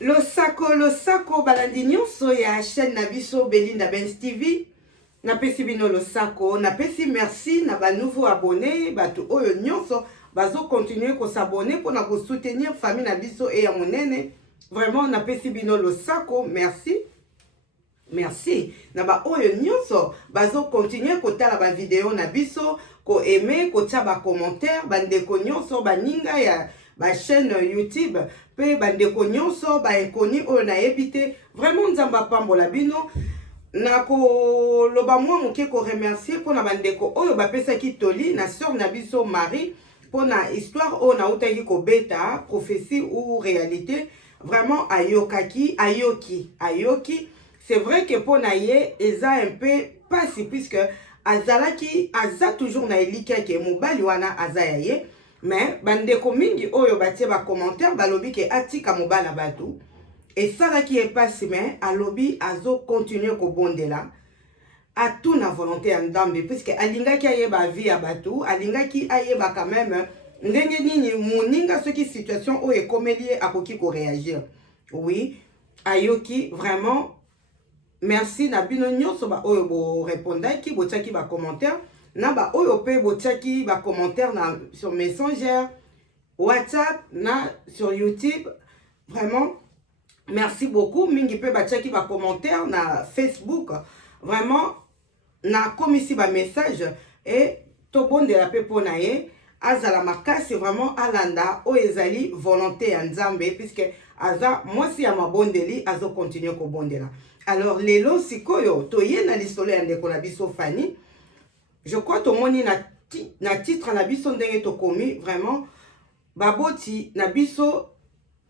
Lo sako balandi nyonso ya chaîne na biso Belinda Benz TV. Napesi bino lo sako, napesi merci na ba nouveau abonné, bato oyo nyonso bazo continuer ko s'abonner pour na ko soutenir famille na biso et ya monene. Vraiment napesi bino lo sako, merci. Merci. Na ba oyo nyonso bazo continuer ko tala ba vidéo na biso, ko aimer, ko tia ba commentaire, bandeko nyonso baninga ya ba chaîne YouTube, pe bandeko nyonso ba ekoni oyo na ebite. Vraiment nzamba pambola bino. Na ko loba mwa moke ko remercier pour na bandeko oyo bapesaki toli na sœur na biso Marie pour na histoire oyo na utaki ko beta prophétie ou réalité. Vraiment ayoki. C'est vrai que pour na ye eza un peu passé puisque azalaki aza toujours na elika ke mobali wana aza ya ye. Mais bandeko mingi oyo batie ba commentaire balobi ke atika mobala batu. Et ça là qui est passé, mais à lobby, azo continuer ko bondela. A tout na volonté en dambe, puisque alinga ki aye ba vie à batou, alinga ki aye ba quand même, ndenge nini, moninga ce qui situation ou est comme lié à koki ko réagir. Oui, ayoki, vraiment, merci na bino nyonso ba oyo bo répondai ki bo tchaki ba commentaire, na ba oyo pe bo tchaki ba commentaire na sur Messenger, WhatsApp, na sur YouTube, vraiment. Merci beaucoup. Mingi pe bachaki ba commentaire na Facebook. Vraiment na comme ici ba message et to bonde la pe pona ye azala makasi vraiment alanda o ezali volonté ya Nzambe puisque aza mwasi ya mabondeli azo continuer ko bondela. Alors lelo sikoyo to ye na lisolo ya ndeko na biso Fanny. Je crois to moni na titre na biso ndenge to komi vraiment baboti na biso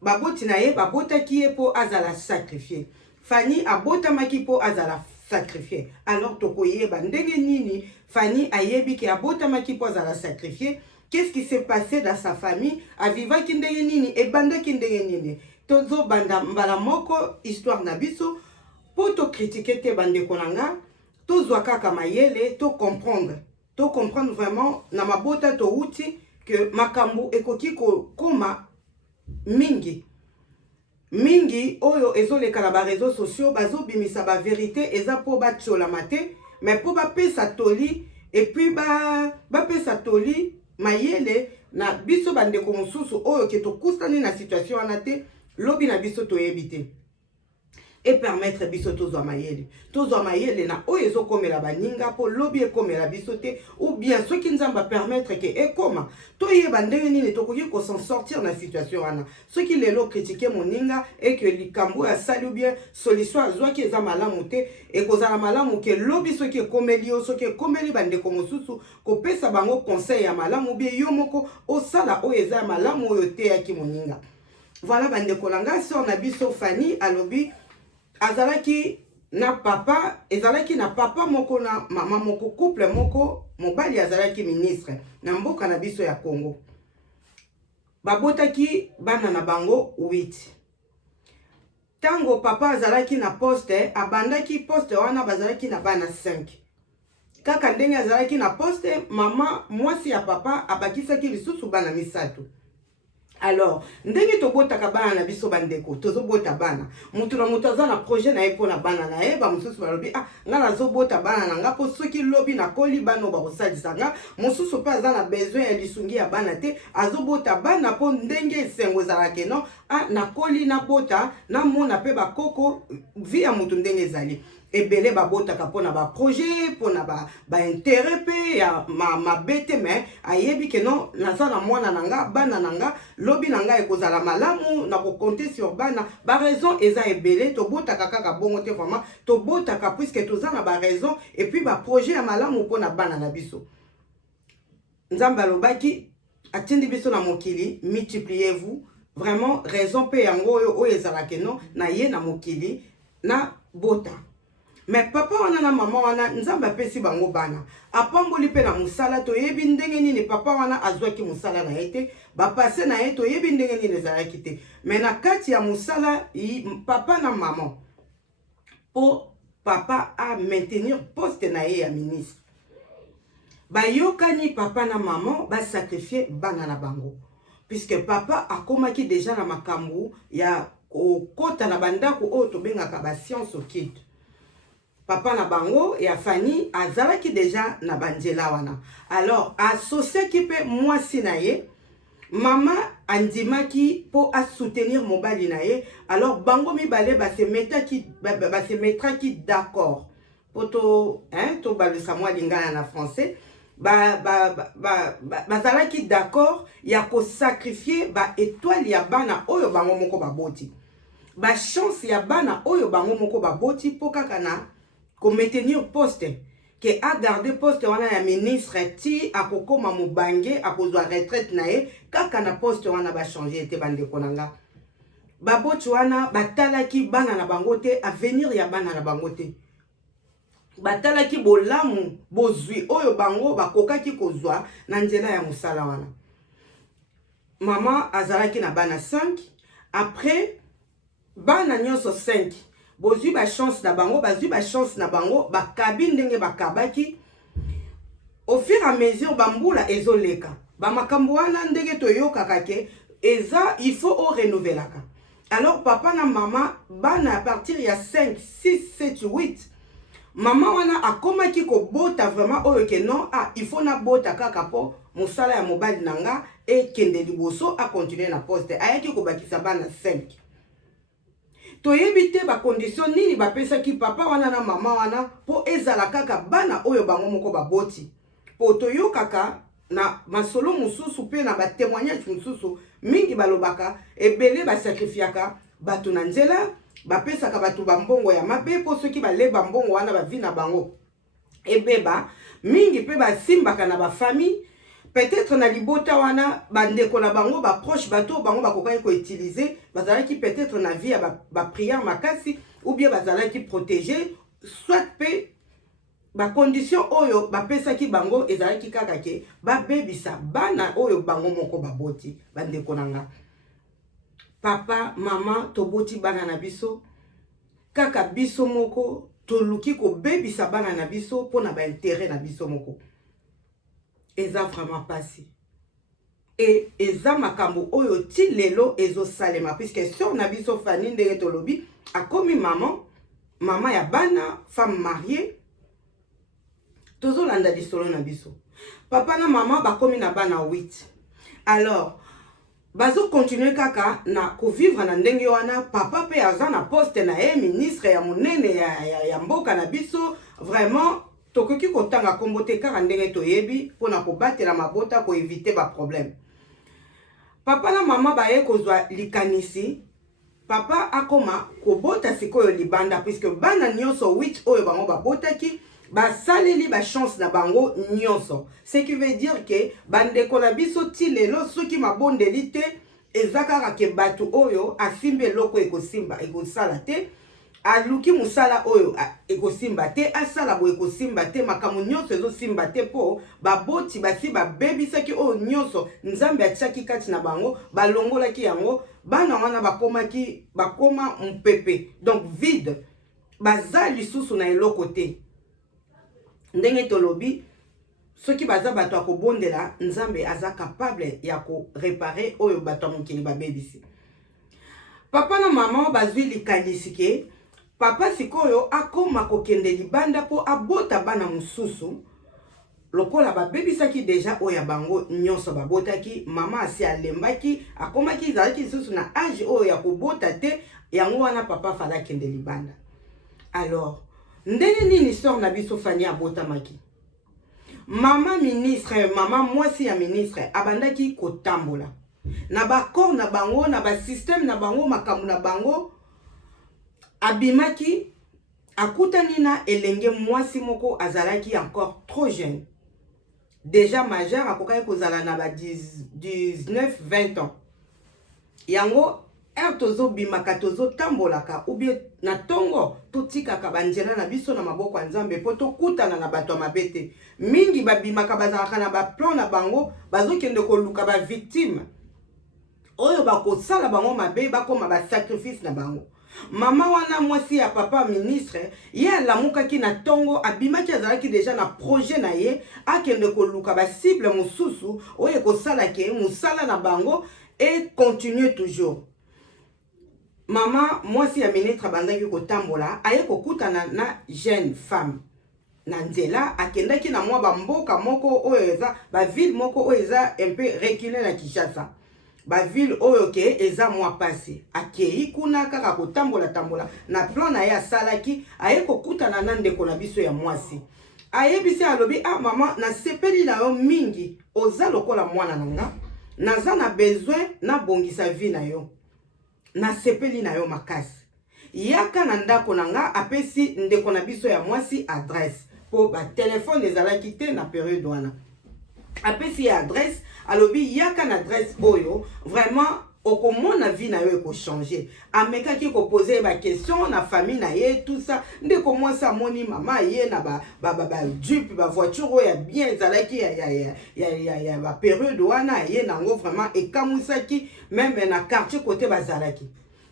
baboti na ye babotaki ye po azala sacrifié. Fanny abotamaki po azala sacrifié. Alors tokoyeba ndenge nini Fanny ayebi ke abotamaki po azala sacrifié. Qu'est-ce qui s'est passé dans sa famille? Avivaki ndenge nini e bandaki ndenge nini? Tozo banda mbala moko histoire na biso po to critiquer te bandeko nanga, tozwa kaka mayele, to comprendre vraiment na mabota to uti que makambo ekoki ko koma mingi oyo ezoleka na ba réseaux sociaux bazo bimisa ba vérité eza po ba tchola mate mais po ba pesa toli et puis ba pesa toli mayele na biso bandeko mosusu oyo ke to kustani na situation anate lobi na biso to yebite et permettre biso tozwa mayele na oyo ezokomela baninga po lobi ekomela biso te ou bien ceux qui nzamba permettre ke ekoma to yeba ndenge nini tokoki ko s'en sortir na situation wana ceux qui lelo critiquer moninga et que likambo ya sali ou bien solution azwaki eza malamu te et kozala malamu ke lobi ceux qui ekomeli yo ceux qui ekomeli bandeko mosusu ko pesa bango conseil ya malamu ou bien yo moko osala oyo eza malamu oyo te yaki moninga. Voilà bandeko nanga sœur na biso Fanny alobi azalaki na papa, ezalaki na papa moko na mama moko couple moko mobali azalaki ministre na mboka na biso ya Congo. Babotaki bana na bango 8. Tango papa azalaki na poste, abandaki poste wana bazalaki na bana 5. Kaka ndenge azalaki na poste, mama mwasi ya papa abakisaki lisusu bana misatu. Alors, ndenge tobotaka bana na biso bandeko, tozobota bana. Mutu na mutu aza na projet na ye pona bana na ye, ba mususu balobi nga nazobota bana na nga po soki lobi na koli bana ba kosalisa nga, mususu pe aza na besoin ya lisungi ya bana te, azobota bana po ndenge esengo ezalaka no, na koli na bota na mona pe bakoko via mutu ndenge ezali. Ebele babotaka pona ba projet pona ba intérêt pe ya ma bete mais ayebi ke non naza na mwana nanga bana nanga lobi nanga ekozala malamu na ko compter sur bana ba raison eza ebele to botaka kaka bongo te vraiment to botaka puisque toza na ba raison et puis ba projet ya malamu pona bana na biso. Nzamba lobaki atindi biso na mokili multipliez-vous vraiment raison pe yango oyo ezalaka non na ye na mokili na bota. Mais papa wana na mama wana nzamba pesi bango bana apamboli pe na musala to yebi ndenge nini papa wana azwaki musala na yete ba passé na yeto yebi ndenge nini ezalaki te mais na kati ya musala papa na mama po papa a maintenir poste na ye ya ministre bayokani papa na mama ba sacrifier bana na bango puisque papa akomaki déjà na makambu ya kokota na bandako oyo tobengaka ba science kit. Papa na bango ya Fanny azalaki déjà na banzela wana. Alors associé ki pe mwasi na ye, mama andimaki po a soutenir mobali na ye. Alors bango mibale ba se mettraki d'accord. Poto to balusa mwa lingana na français. Bazalaki d'accord ya ko sacrifier ba étoile ya bana oyo bango moko baboti. Ba chance ya bana oyo bango moko baboti po kaka na ko maintenir poste ke a garder poste wana ya ministre ti akokoma mobange akozwa retraite na ye kaka na poste wana ba changer te bande konanga. Baboti wana batalaki bana na bango te, avenir ya bana na bango te. Batalaki bolamu bozwi oyo bango bakokaki kozwa na nzela ya musala wana. Mama azalaki na bana 5, après bana nyonso 5 bozwi ba chance na bango, bazwi ba chance na bango, bakabi ndenge bakabaki. Au fur et à mesure bambula ezoleka, ba makambo wana ndenge toyokaka ke eza il faut o renouvelaka. Alors papa na mama bana à partir ya 5 6 7 8 mama wana akomaki ko bota vraiment oyo ke non, il faut na bota kaka po musala ya mobali nanga e kende liboso a continuer na poste. Ayaki ko bakisa bana 5. Toyebi te ba condition nini bapesa ki papa wana na mama wana po ezala kaka bana oyo bango moko baboti. Po toyokaka na masolo mususu pe na ba témoignage mususu mingi balobaka ebele ba sacrifiaka batu na nzela, bapesaka batu bambongo ya mabe po soki baleba mbongo wana bavi na bango ebeba mingi pe basimbaka na ba famille. Peut-être na libota wana bandeko na bango ba proche bato bango bakokaki ko utiliser, bazalaki peut-être na vie ya ba prière makasi ou bien bazalaki protéger, soit pe ba condition oyo bapesaki bango ezalaki kaka ke babebisa bana oyo bango moko baboti. Bandeko nanga, papa mama toboti bana na biso kaka biso moko toluki ko bebisa bana na biso pona ba intérêt na biso moko. Eza vraiment passé. Et eza makambo oyo ti lelo ezo salema, puisque sur na biso Fanny ndenge tolobi akomi maman ya bana, femme mariée. Tozo landa lisolo na biso. Papa na maman bakomi na bana 8. Alors bazo continuer kaka na ko vivre na ndenge wana. Papa pe aza na poste na ye ministre ya monene ya mboka na biso. Vraiment tokoki kotanga kombote kaka ndenge toyebi pona ko batela mabota ko éviter ba problème. Papa na mama baye kozwa likanisi. Papa akoma kobota sikoyo libanda, puisque bana nyonso 8 oyo bango babotaki basaleli ba chance na bango nyonso. Ce qui veut dire que bandeko na biso ti lelo soki mabondeli te ezakaka ke batu oyo asimbe loko ekosimba ekosala te, aluki musala oyo ekosimba te, asala bo ekosimba te, makambo nyonso ezosimba te po baboti basi babebisaki oyo nyonso Nzambe atiaki kati na bango, balongolaki yango, bana wana bakoma mpepe, donc vide, baza lisusu na eloko te. Ndenge tolobi soki baza bato akobondela Nzambe aza capable ya ko réparer oyo bato mokili babebisi. Papa na mama bazwi likanisi ke papa sikoyo akoma kokende libanda po abota bana mususu lokola babebisaki deja oya bango nyonso babotaki. Mama asi alembaki akomaki zalaki lisusu na âge oyo ya kobota te, yango wana papa fala kende libanda. Alors ndenge nini sort na biso Fanny abotamaki? Mama ministre, mama mwasi ya ministre abandaki kotambola na bakor na bango, na ba système na bango, makambo na bango. Abimaki akutani na elenge mwasi moko azalaki encore trop jeune, déjà majeur, akokaki kozala na ba 19-20 ans. Yango tozo bimaka tozo tambolaka ou bien na tongo totikaka banjela na biso na maboko ya Nzambe po tokutana na bato ya mabete. Mingi babimaka bazalaka na ba plan na bango, bazokende koluka ba victime oyo bakosala bango mabe, bakoma ba sacrifice na bango. Mama wana mwasi ya papa ministre ye alamukaki na tongo, abimaki azalaki deja na projet na ye akende koluka ba cible mususu oyo kosala ke musala na bango et continue toujours. Maman, moi si ya ministre bandaki kotambola, aye kokutana na jeune femme. Na nzela akendaki na mwa bamboka moko oyo eza ba ville moko oyo eza un peu reculé na Kinshasa. Ba ville oyo ke eza mwa pasi. Akei kuna kaka kotambola tambola na plan na ya salaki aye kokutana na ndeko na biso ya mwasi. Aye bisi alobi ah maman na sepeli na yo mingi oza lokola mwana nanga. Naza na besoin na bongisa vie na yo. Na sepeli na yo makasi. Yaka na ndako nanga apesi ndeko na biso ya mwasi adresse. Po ba téléphone ezalaki te na période wana. Apesi ya adresse, alobi yaka na adresse oyo, vraiment okomona vie na yo eko changer. Amekaki ko poser ba question na famille na ye tout ça. Ndeko mwasi amoni mama ye na ba jupe ba voiture ya bien ezalaki ya ba période wana ye nango vraiment ekamusaki même na quartier côté bazalaki.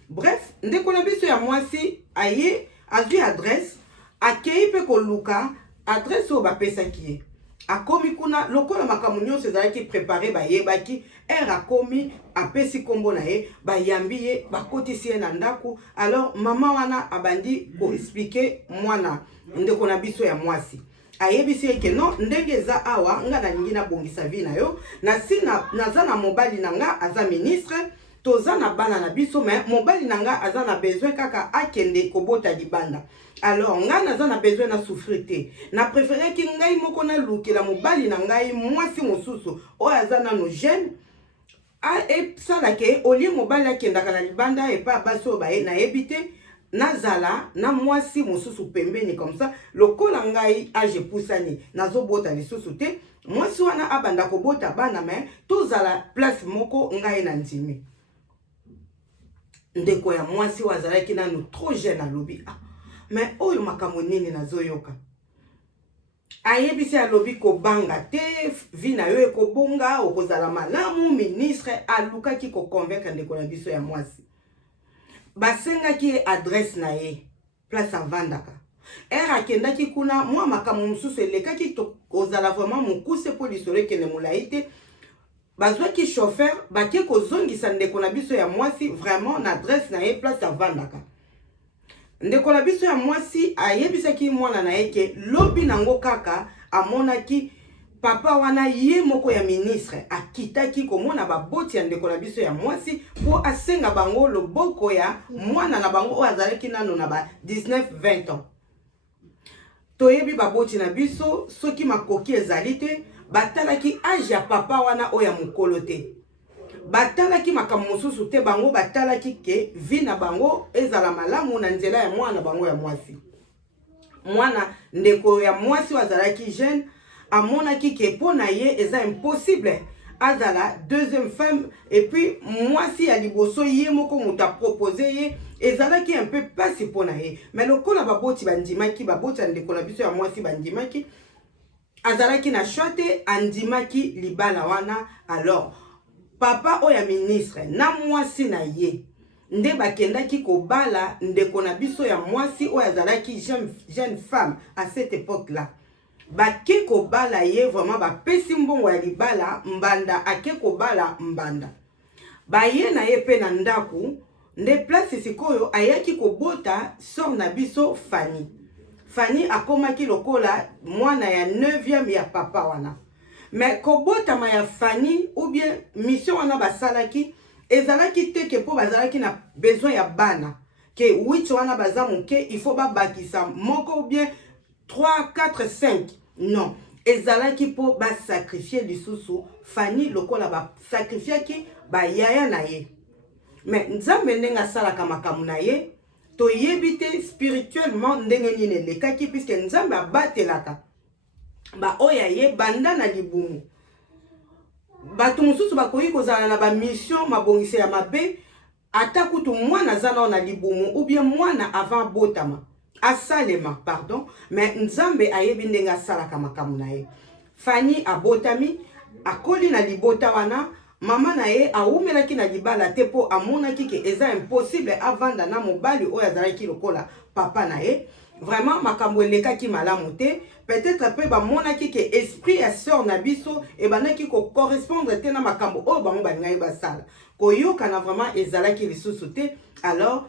Bref, ndeko na biso ya mwasi aye azwi adresse akei pe koluka adresse o bapesaki ye. Akomi kuna lokola makambo nyonso ezalaki préparé bayebaki akomi apesi kombo na ye bayambi ye bakotisi ye na ndako. Alors mama wana abandi ko expliquer mwana ndeko na biso ya mwasi. Ayebisi ye ke non ndenge eza awa nga nalingi na bongisa vie na yo na si naza na mobali na nga aza ministre toza na bana na biso mais mobali na nga aza na besoin kaka akende kobota libanda. Alors nga naza na besoin na souffrir te. Na préféré ki ngai moko na lukela mobali na ngai mwasi mosusu oyo aza nano jeune e sala ke olie mobali akendaka na libanda e pa basi oyo baye nayebi te nazala na mwasi mosusu pembeni comme ça lokola ngai age pusani nazobota lisusu te mwasi wana abanda kobota bana mais tozala place moko ngai na ndimi. Ndeko ya mwasi wazalaki nanu trop jeune alobi ah mais oyo makambo nini nazoyoka. Ayebisi alobi kobanga te vi na yo ekobonga okozala malamu ministre alukaki ko convaincre ndeko na biso ya mwasi. Basengaki adresse na ye place avandaka. Akendaki kuna mwa makambo mususu elekaki kozala vraiment mokuse po lisolo ekende molai te. Bazwaki chauffeur bake kozongisa ndeko na biso ya mwasi vraiment na adresse na ye place avandaka. Ndeko na biso ya mwasi ayebisaki mwana na yeke lobi nango kaka amonaki papa wana ye moko ya ministre akitaki komona baboti ya ndeko na biso ya mwasi po asenga bango loboko ya mwana na bango oyo azalaki nano na ba 19-20 ans. Toyebi baboti na biso soki makoki ezali te batalaki age ya papa wana oyo ya mokolo te. Batalaki makambo mosusu te bango batalaki ke vi na bango ezala malamu na nzela ya mwana bango ya mwasi. Mwana ndeko ya mwasi wazalaki jeune amonaki ke pona ye eza impossible azala deuxième femme et puis mwasi ya liboso ye moko muta proposer ye ezalaki un peu pasi pona ye. Mais lokola baboti bandimaki baboti ya ndeko na biso ya mwasi bandimaki azalaki na choite andimaki libala wana. Alors papa oya ministre na mwasi na ye nde bakendaki kobala ndeko na biso ya mwasi oyo azalaki jeune femme à cette époque là. Bake kobala ye vraiment bapesi mbongo ya libala mbanda ake kobala mbanda. Baye na ye pe na ndaku nde place sikoyo ayaki kobota sor na biso Fanny. Fanny akomaki lokola mwana ya 9e ya papa wana. Mais kobotama ya Fanny ou bien mission wana basalaki ezalaki te ke po bazalaki na besoin ya bana ke wich wana baza muke il faut babakisa moko ou bien 3, 4, 5 non ezalaki po ba sacrifier lisusu Fanny lokola ba sacrifiaki ba yaya na ye. Mais nzambe ndenga salaka makamu na ye to yebite spirituellement ndenge nini lekaki puisque nzambe abatelaka ba oya ye banda na libumu. Batu mususu bakoki kozala na ba mission mabongise ya mabe ata kutu mwana zana na libumu ou bien mwana avant botama asalema pardon mais nzambe ayebi ndenga salaka makamu na ye. Fanny abotami akoli na libota wana mama na ye aumelaki na libala te po amonaki ke eza impossible avanda na mobali oyo azalaki lokola papa na ye. Vraiment makambo elekaki malamu te. Peut-être pe bamonaki ke esprit ya sœur na biso e banaki ko correspondre te na makambo oyo bango balingai basala. koyoka na vraiment ezalaki lisusu te. Alors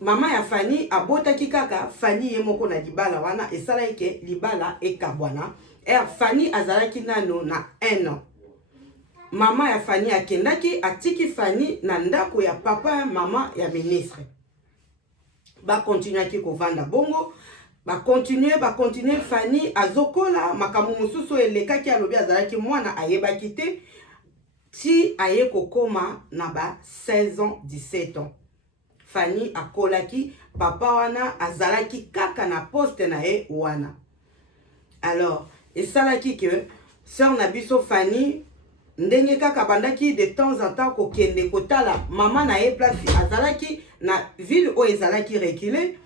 mama ya Fanny abotaki kaka Fanny ye moko na libala wana esalaki ke libala ekabwana. Fanny azalaki nano na 1 an. Mama ya Fanny akendaki atiki Fanny na ndako ya papa ya mama ya ministre. Ba continuaki kovanda bongo, ba continuer Fanny azokola makambo mosusu elekaki alobi azalaki mwana ayebaki te ti aye kokoma na ba 16 ans 17 ans. Fanny akolaki papa wana azalaki kaka na poste na ye wana. Alors esalaki que sœur na biso Fanny ndenge kaka bandaki de temps en temps kokende kotala mama na ye place azalaki na ville o ezalaki reculé.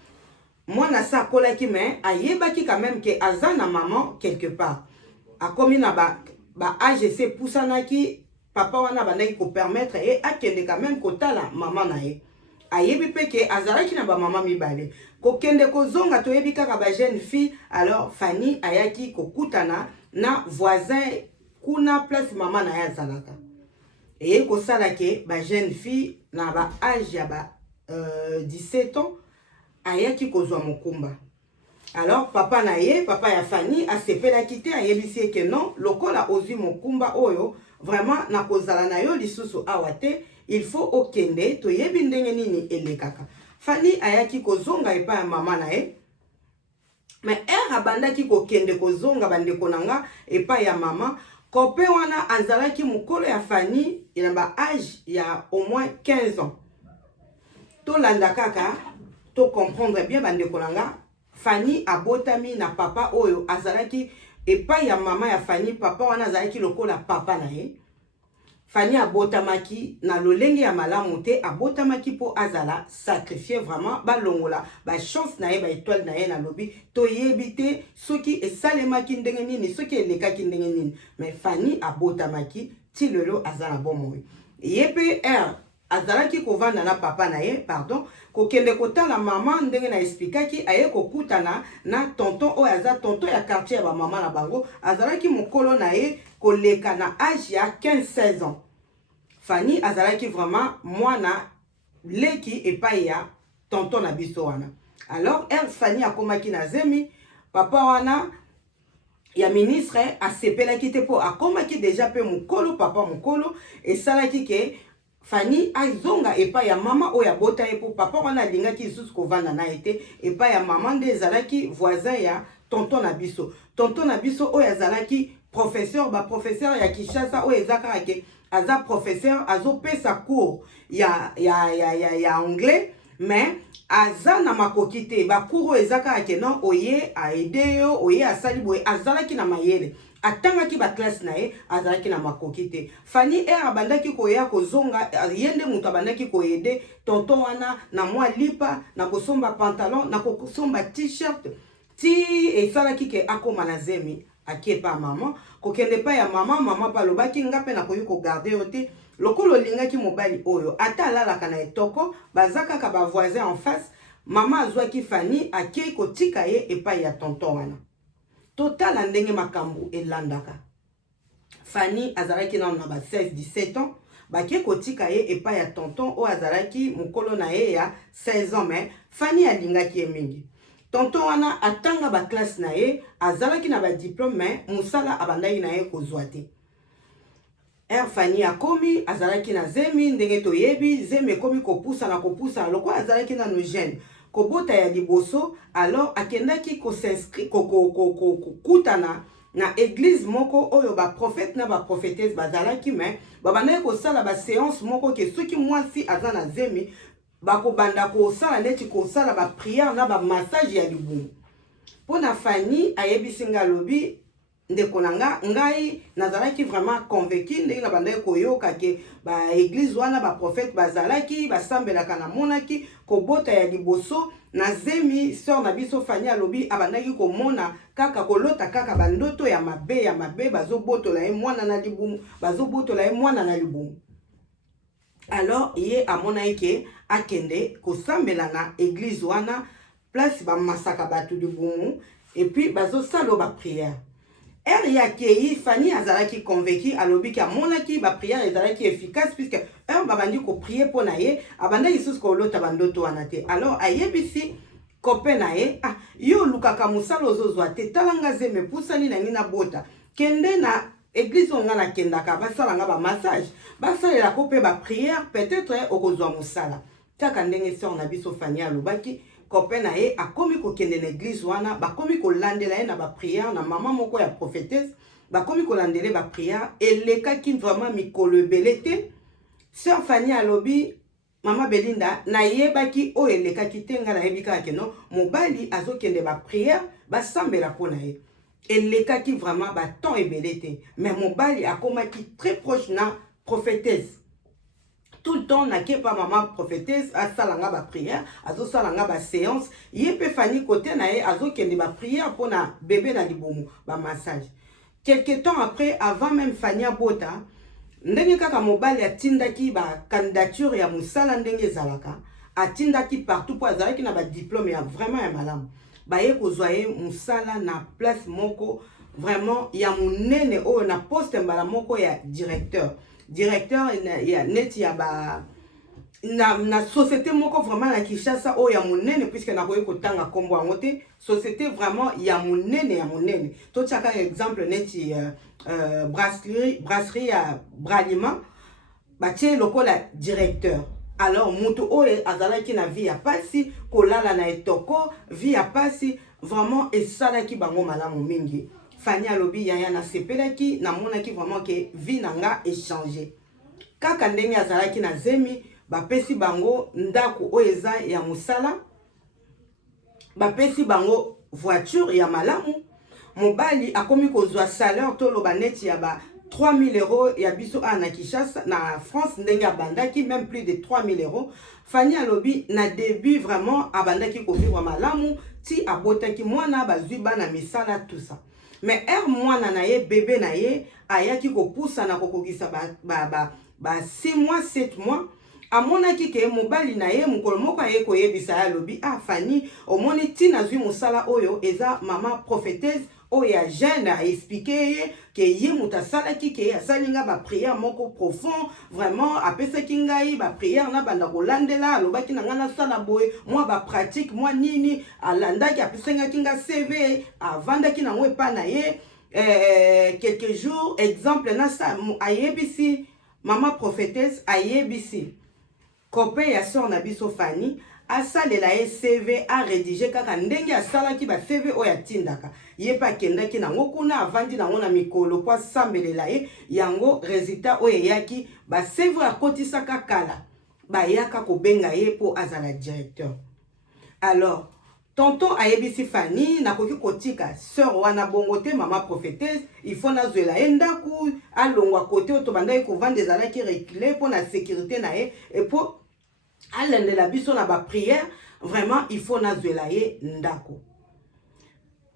Mwana sa akolaki mais ayebaki quand même que aza na maman quelque part. Akomi na ba AGC pusanaki papa wana bandaki ko permettre et akende quand même kotala maman na ye. Ayebi pe ke azalaki na ba mama mibale. Kokende kozonga toyebi kaka ba jeune fille. Alors Fanny ayaki kokutana na voisin kuna place mama na ya zalaka. Et ko salake ba jeune fille na ba âge ya ba 17 ans ayaki kozwa mokumba. Alors papa na ye, papa ya Fanny asepelaki te ayebisi ke non lokola ozwi mokumba oyo vraiment na kozala na yo lisusu awa te, il faut okende toyebi ndenge nini elekaka. Fanny ayaki kozonga epa ya mama na ye. Mais abandaki kokende kozonga bandeko nanga epa ya mama. Kope wana azalaki mukolo ya Fanny ina ba âge ya au moins 15 ans. To landa kaka to comprendre bien bandeko nanga. Fanny abotami na papa oyo azalaki epa ya mama ya Fanny, papa wana azalaki lokola papa na ye. Fanny abotamaki na lolenge ya malamu te, abotamaki po azala sacrifier vraiment balongola ba chance na ye, ba étoile na ye na lobi to yebite soki esalemaki ndenge nini, soki elekaki ndenge nini. Mais Fanny abotamaki ti lelo azala bomo. Yepe azalaki kovanda na papa na ye, pardon, kokende kotala mama ndenge na expliquaki aye kokutana na tonton o aza tonton ya quartier ba mama na bango, azalaki mokolo na ye koleka na âge ya 15-16 ans. Fanny azalaki vraiment mwana leki epai ya tonton na biso wana. Alors Fanny akomaki na zemi, papa wana ya ministre asepelaki te po akomaki déjà pe mokolo, papa mokolo, esalaki ke Fanny azonga epa ya mama oya bota ye po papa wana lingaki lisusu kovanda na ete epa ya mama nde ezalaki voisin ya tonton na biso. Tonton na biso oya zalaki professeur, ba professeur ya Kinshasa oya ezaka ke aza professeur azopesa cours ya anglais, mais aza na makoki te ba cours ezaka ke non oye a aider yo, oye asali boye azalaki na mayele. Atangaki ba classe na ye azalaki na makoki te. Fanny abandaki koya kozonga yende mutu abandaki koyede tonton wana na mwa lipa, na kosomba pantalon, na kosomba t-shirt ti esalaki ke akoma na zemi akepa mama. Kokende pa ya mama, mama pa lobaki ngape na koyi ko garder yo te. Lokolo lingaki mobali oyo ata alalaka na etoko bazaka ka ba voisin en face. Mama azwaki Fanny akei kotika ye epai ya tonton wana. Total ndenge makambu elandaka. Fanny azalaki na 16-17 ans, bake kotika ye epa ya tonton o azalaki mukolo na ye ya 16 ans, mais Fanny alingaki ye mingi. Tonton wana atanga ba classe na ye, azalaki na ba diplôme, mais musala abandaki na ye kozwa te. Fanny akomi azalaki na zemi ndenge toyebi, zemi komi kopusa na kopusa loko azalaki na no jeune. Kobota ya liboso, alors akendaki ko s'inscrit kutana na église moko oyo ba prophète na ba prophétesse bazalaki, mais babandaki ko sala ba séance moko ke soki mwasi aza na zemi bako banda ko sala neti ko sala ba prière na ba massage ya libumu. Pona Fanny ayebisi nga lobi ndeko nanga ngai nazalaki vraiment convaincu ndenge na bandaki koyoka ke ba église wana ba prophète bazalaki basambelaka na monaki kobota ya liboso na zemi. Sœur na biso Fanny alobi abandaki komona kaka kolota kaka bandoto ya mabe bazobotola ye mwana na libumu, bazobotola ye mwana na libumu. Alors ye amona ke akende kosambela na église wana place ba masaka batu libumu et puis bazosalo ba prière. R ya kei Fanny azalaki convaincu alobi ki amonaki ba prière ezalaki efficace puisque R babandi ko prier pour na ye abanda isusu ko lota bandoto wana te. Alors ayebisi copain na ye ah yo lukaka musala ozozwa te talanga zeme pusani na ngina bota kende na église on na kendaka basala nga ba massage basalela ko pe ba prière peut-être okozwa musala taka ndenge sœur na biso Fanny alobaki copain na ye akomi ko kende na église wana bakomi ko landela ye na ba prière na maman moko ya prophétesse bakomi ko landele ba prière elekaki vraiment mikolo ebele te. Sœur Fanny alobi Mama Belinda na yebaki o elekaki te nga na yebika ke no mobali azokende ba prière basambela pona ye elekaki vraiment ba temps ebele te mais mobali akomaki très proche na prophétesse tout le temps na kepa maman prophétesse asalanga ba prière azosalanga ba séance yepe Fanny côté na ye azokende ba prière pona bébé na libomo ba massage. Quelque temps après avant même Fanny abota ndenge kaka mobali atindaki ba candidature ya musala ndenge ezalaka atindaki partout po azalaki na ba diplôme ya vraiment ya malamu baye kozwa ye musala na place moko vraiment ya munene oyo na poste mbala moko ya directeur ya neti ya ba na société moko vraiment na Kinshasa oyo ya munene puisque na koye kotanga kombo yango te société vraiment ya munene to chaka exemple neti brasserie ya Bralima batie lokola directeur. Alors mutu oyo azalaki na vie ya pasi kolala na etoko vie ya pasi vraiment esalaki bango malamu mingi. Fanny alobi yaya na sepelaki na monaki vraiment ke vie nanga échanger kaka ndenge azalaki na zemi bapesi bango ndako oyo eza ya musala bapesi bango voiture ya malamu mobali akomi kozwa salaire toloba neti ya ba 3000 euros ya biso na Kinshasa na France ndenge abandaki même plus de 3000 euros. Fanny alobi na début vraiment abandaki ko vivre malamu ti abotaki mwana bazwi bana misala tout ça mais mwana na ye bébé na ye ayaki ko poussa na kokokisa ba 6 mois 7 mois amonaki ke mobali na ye mukolo moko aye koyebisa ya lobi ah Fanny omoni tina zwi musala oyo eza mama prophétesse oyo ya jeune a expliqué ye ke ye mutasalaki ke asalinga ba prière moko profond vraiment apesaki ngai ba prière na banda kolandela alobaki na ngana sala boye moi ba pratique moi nini alandaki apesengaki nga CV avandaki na ngwe pa na ye quelques jours exemple na sa ayebisi mama prophétesse ayebisi copain ya sœur na biso Fanny asalela ye CV a rédiger kaka ndenge asalaki ba CV oyo atindaka ye pa kendaki nango kuna avandi nango na mikolo po asambelela ye yango résultat oyo eyaki ba CV akotisaka kala bayaka kobenga ye po azala directeur. Alors tonton ayebisi Fanny nakoki kotika sœur wana bongo te mama prophétesse il faut nazwela ye ndaku alongwa kote oyo tobandaki kovanda ezalaki reculé po na sécurité na ye et po alendela biso na ba prière vraiment il faut nazwela ye ndako.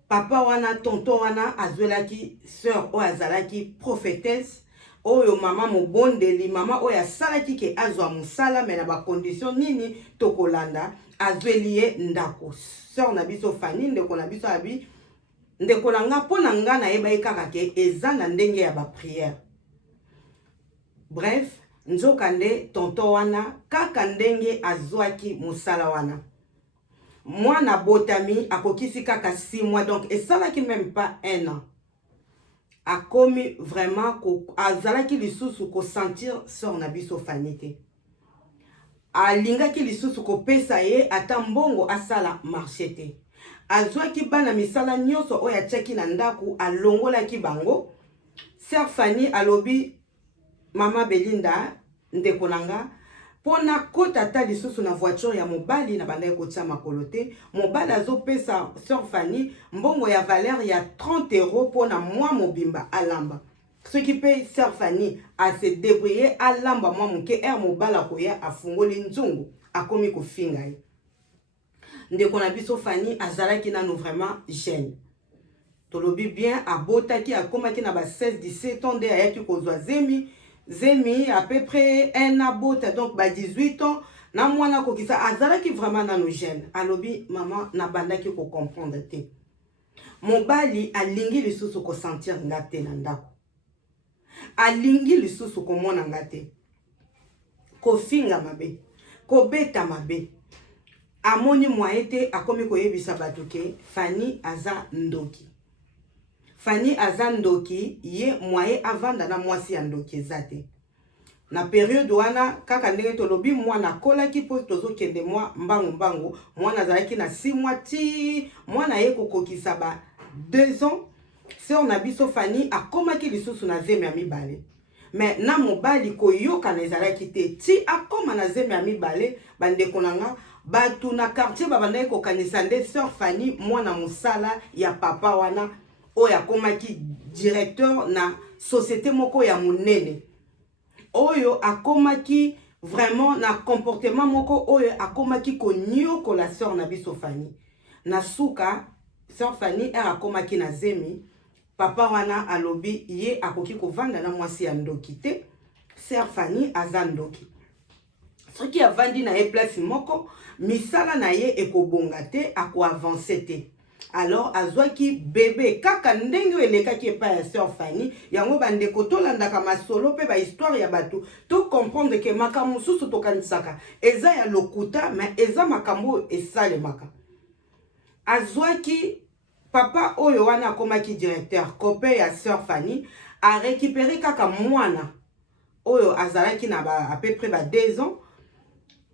Papa wana tonton wana azwelaki sœur oyo azalaki prophétesse oyo mama mobondeli mama oyo asalaki ke azwa musala me na ba condition nini tokolanda azweli ye ndako. Sœur na biso Fanny ndeko na biso abi ndeko na nga po na nga na yeba kaka ke eza na ndenge ya ba prière. Bref nzokande tonton wana kaka ndenge azwaki musala wana mwana botami akokisi kaka 6 mois donc esalaki même pas 1 an akomi vraiment azalaki lisusu ko sentir sœur na biso Fanny te alingaki lisusu ko pesa ye ata mbongo asala marché te azwaki bana misala nyonso oyo atiaki na ndaku alongolaki bango. Sœur Fanny alobi Mama Belinda ndeko nanga pona kota ta lisusu na voiture ya mobali na banda kotia makolo te mobali azopesa Sœur Fanny mbongo ya valeur ya 30 euros pona mwa mobimba alamba ce qui paye Sœur Fanny a se débrouiller alamba mwa muke mobala koya afungoli nzungu akomi kofinga ye ndeko na biso Fanny azalaki nanu vraiment jeune tolobi bien abotaki akomaki na ba 16 17 ans de ayaki kozwa zemi à peu près un abota donc ba 18 ans na mwana kokisa azalaki vraiment nanu jeune alobi maman na bandaki ko comprendre te mobali alingi lisusu ko sentir ngate na ndako. Alingi lisusu ko mona ngate. Ko finga mabe, ko beta mabe. Amoni moyete akomi ko yebisa batuke Fanny aza ndoki. Fanny aza ndoki ye moye avanda na mwasi ya ndoki zate. Na période wana kaka ndenge tolobi mwana kolaki po tozo kende mwa mbangu mwana zalaki na 6 mois ti mwana ye kokokisa ba 2 ans sœur na biso Fanny akomaki lisusu na zeme ya mibale. Mais na mobali koyoka na ezalaki te ti akoma na zeme ya mibale bandeko nanga batu na quartier babandaki kokanisa nde sœur Fanny mwana musala ya papa wana oyo akomaki directeur na société moko ya munene. Oyo akomaki vraiment na comportement moko oyo akomaki konyoko la sœur na biso Fanny. Na suka sœur Fanny akomaki na zemi papa wana alobi ye akoki kovanda na mwasi ya ndoki te. Sœur Fanny aza ndoki. Soki avandi na ye place moko misala na ye ekobonga te ako avancer te. Alors azwaki bébé kaka ndenge elekaki epa ya sœur Fanny yango bandeko tolandaka masolo pe ba histoire ya batu to comprendre que makambo susu tokanisaka eza ya lokuta mais eza makambo esalemaka. Azwaki papa oyo wana akomaki directeur copain ya sœur Fanny a récupéré kaka mwana oyo azalaki na à peu près ba 2 ans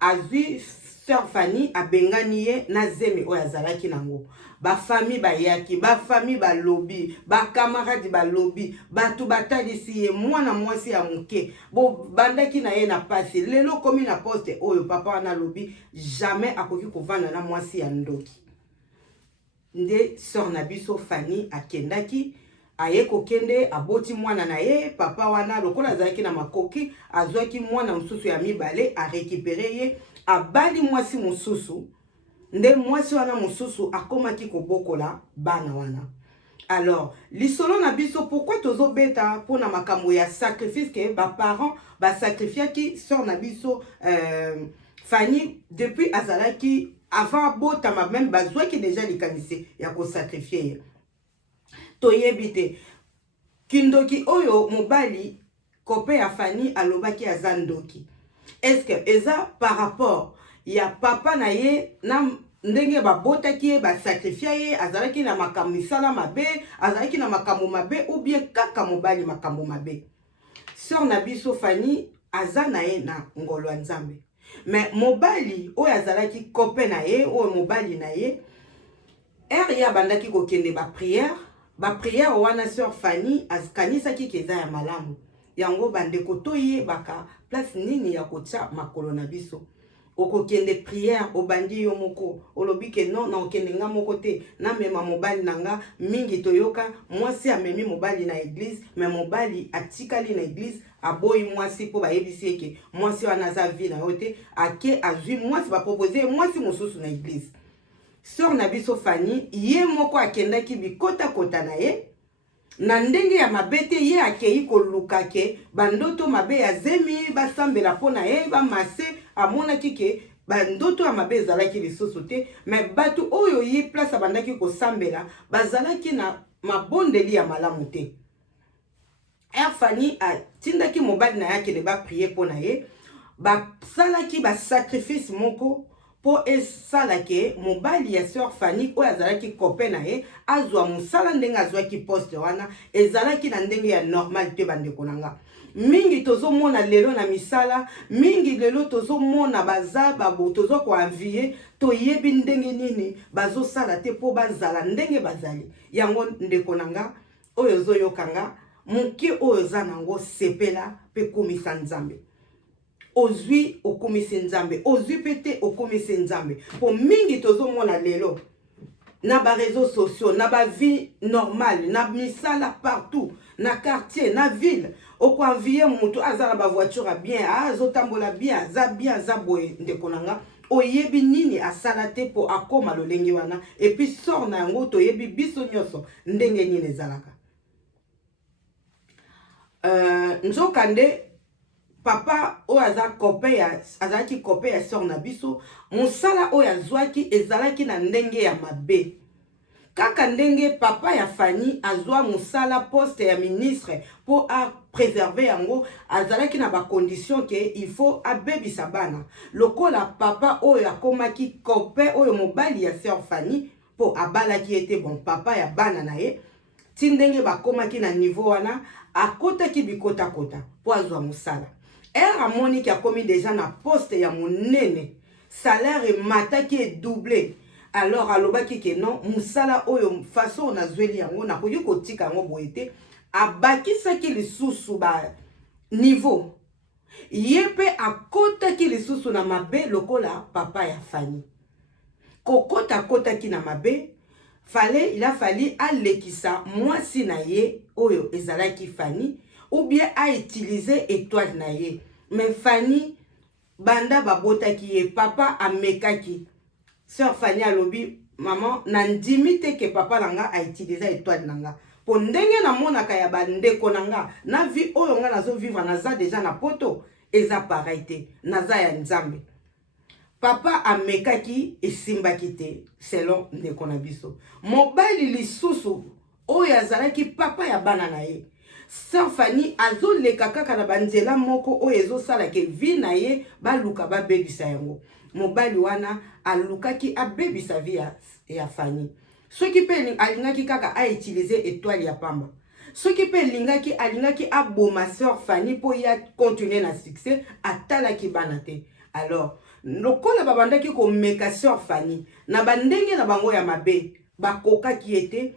azwi sœur Fanny abengani ye na zeme oyo azalaki nango. Ba famille ba yaki, ba famille ba lobby, ba camarade ba lobby, batu batalisi ye mwana mwasi ya muke. Bo bandaki na ye na pasi. Lelo komi na poste oyo papa wana lobby jamais akoki kovanda na mwasi ya ndoki. Nde sœur na biso Fanny akendaki aye kokende aboti mwana na ye papa wana lokola azalaki na makoki azwaki mwana mususu ya mibale a récupérer ye abali mwasi mususu. Nde mwasi wana mususu akomaki kobokola bana wana. Alors, lisolo na biso pourquoi tozo beta pona makambo ya sacrifice que ba parents ba sacrifiaki sœur na biso Fanny depuis azalaki avant botama même bazwaki déjà likanisi ya ko sacrifier. Toyebite kindoki oyo mobali copain ya Fanny alobaki aza ndoki. Est-ce que eza par rapport ya papa na ye na ndenge ba botaki ye ba sacrifier ye azalaki na makambo misala mabe azalaki na makambo mabe ou bien kaka mobali makambo mabe. Sœur na biso Fanny aza na ye na ngolo ya Nzambe. Mais mobali oyo azalaki copain na ye oyo mobali na ye ya bandaki kokende ba prière wana sœur Fanny azkanisaki keza ya malamu. Yango bandeko toye baka place nini ya kotia makolo na biso. Oko kende prière obandi yo moko olobi ke non na okende nga moko te na mema mobali nanga mingi toyoka mwasi amemi mobali na église mais mobali atikali na église aboyi mwasi po bayebisi eke mwasi wana za vie na yote ake azwi mwasi ba proposer mwasi mususu na église. Sœur na biso Fanny ye moko akendaki bikota kota na ye na ndenge ya mabete ye akei koluka ke bandoto mabe ya zemi basambela pona ye ba mase amonaki ke bandoto ya mabe ezalaki lisusu te mais batu oyo ye place abandaki kosambela bazalaki na mabondeli ya malamu te. Fanny atindaki mobali na yake de ba prier pona ye basalaki ba sacrifice moko po esalake mobali ya sœur Fanny oyo azalaki copain na ye azwa musala ndenge azwaki poste wana ezalaki na ndenge ya normal te bandeko nanga. Mingi tozo mona lelo na misala mingi lelo tozo mona baza babo tozo ko envier to yebi ndenge nini bazo sala te po bazala ndenge bazali. Yango ndeko nanga oyo zo yokanga muke oyo za nango sepela pe komisa Nzambe. Ozwi okomisi Nzambe, ozwi pete okomisi Nzambe. Po mingi tozo mona lelo na ba réseaux sociaux, na ba vie normale, na misala partout, na quartier, na ville. Oko envier mutu azala ba voiture bien, azotambola bien, za boye ndeko nanga. Oyebi nini asala te po akoma lolenge wana et puis sort na yango to yebi biso nyoso ndenge nini ezalaka. Nzokande papa oyo aza copain ya azalaki copain ya sœur na biso musala oyo azwaki ezalaki na ndenge ya mabe kaka ndenge papa ya Fanny azwa musala poste ya ministre pour a préserver yango azalaki na ba condition que il faut abebisa bana lokola papa oyo akomaki copain oyo mobali ya sœur Fanny po abalaki ete bon papa ya bana na ye tindenge bakomaki na niveau wana akotaki bikota kota po azwa musala amoni ki akomi déjà na poste ya monene salaire mataki e doublé. Alors alobaki ke non musala oyo façon na zweli yango na koyi kotika yango boete abakisaki lisusu ba niveau yepe akotaki lisusu na mabe lokola papa ya Fanny kota ki na mabe il a fallu alekisa mwasi na ye oyo ezalaki Fanny ou bien a utiliser étoile na ye mais Fanny banda babotaki ye papa amekaki sœur Fanny alobi maman nandimite ke papa nanga a utiliser étoile nanga po ndenge na monaka ya bandeko nanga na vie oyo nga nazo vivre naza déjà na poto eza pareil te naza ya nzambe papa amekaki esimbaki te selon ndeko na biso mobali lisusu oyo azalaki papa ya bana na ye sœur Fanny azoleka kaka na banzela moko oyo ezosalaka vie na ye baluka babebisa yango mobali wana alukaki abebisa vie ya Fanny soki pe alingaki kaka a utiliser étoile ya pamba soki pe alingaki aboma sœur Fanny po ya continuer na succès atalaki bana te alors lokola babandaki komeka sœur Fanny na bandenge na bango ya mabe bakokaki ete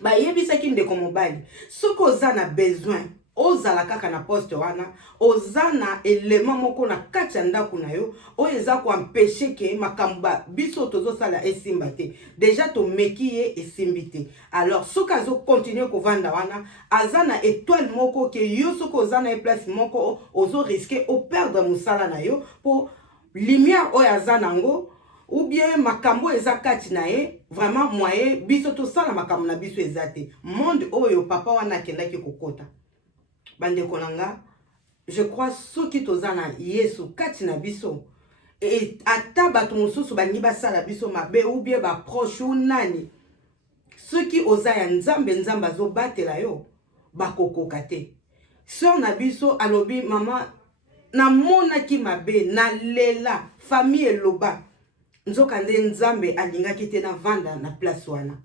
bayebisaki ndeko mobali soki oza na besoin ozala kaka na poste wana oza na élément moko na kati ya ndako na yo oyo eza koempêche ke makambo biso tozosala esimba te déjà tomeki ye esimbi te alors soki azokontinue kovanda wana aza na étoile moko ke yo soki oza na place moko ozoriske operdre mosala na yo po lumière oyo aza nango ou bien makambo eza kati na ye vraiment moyen biso tosala makambo na biso eza te monde oyo papa wana akendaki kokota bandeko nanga je crois soki toza na Yesu kati na biso et ata bato mosusu balingi basala biso mabe ou bien baproche ou nani soki oza ya nzambe nzambe azobatela yo bakokoka te sœur na biso alobi mama namonaki mabe na lela famille eloba nzoka nde nzambe alingaki te na vanda na place wana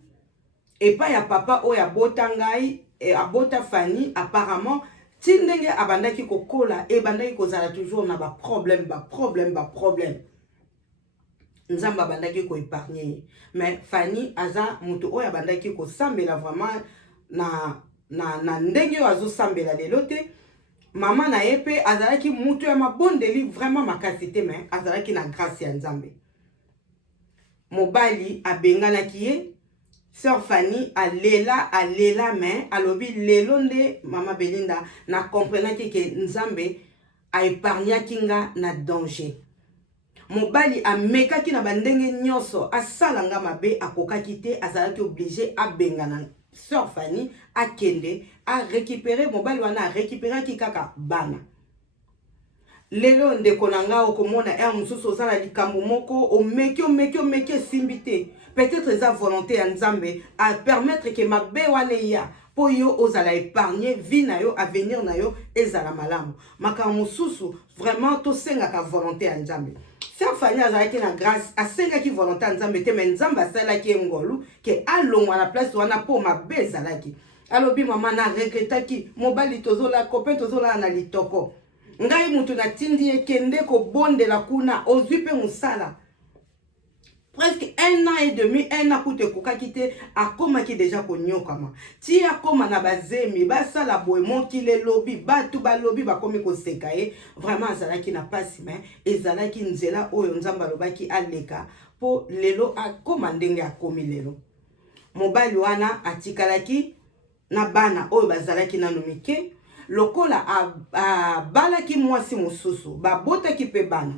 epa ya papa oyo abota ngai abota Fanny apparemment tindenge abandaki kokola ebandaki kozala toujours na ba problème nzamba abandaki ko épargner mais Fanny aza mutu oyo abandaki ko sambela vraiment na ndenge azo sambela lelo te mama na yepe azalaki mutu ya mabondeli vraiment makasi te mais azalaki na grâce ya nzambe mobali abenganaki ye sœur Fanny alela mais alobi lelo nde mama Belinda na comprenaki ke nzambe a épargnaki nga na danger mobali amekaki na bandenge nyonso asala nga mabe akokaki te azalaki obligé abengana sœur Fanny akende a récupérer mobali wana a récupéraki kaka bana lelo ndeko nanga okomona mususu osala likambo moko omeki esimbi te peut-être eza volonté ya nzambe à permettre que mabe wana ya po yo ozala épargner vie na yo avenir na yo ezala malamu makambo mosusu vraiment tosengaka volonté ya nzambe sœur Fanny azalaki na grâce asengaki volonté ya nzambe te mais nzambe asalaki ngolu ke alongwa na place wana po mabe ezalaki alobi mama na regretaki mobali tozola copain tozola na litoko ngai mutu na tindi ekende ko bondela kuna ozwi pe musala presque 1 an et demi 1 an kute kokaki te akomaki déjà konyokama ti akoma na bazemi basala boye mokile lobi batu balobi bakomi koseka ye vraiment azalaki na pasi mais ezalaki nzela oyo nzamba alobaki aleka po lelo akoma ndenge akomi lelo mobali wana atikalaki na bana oyo bazalaki nanu mike lokola balaki mwasi mosusu babotaki pe bana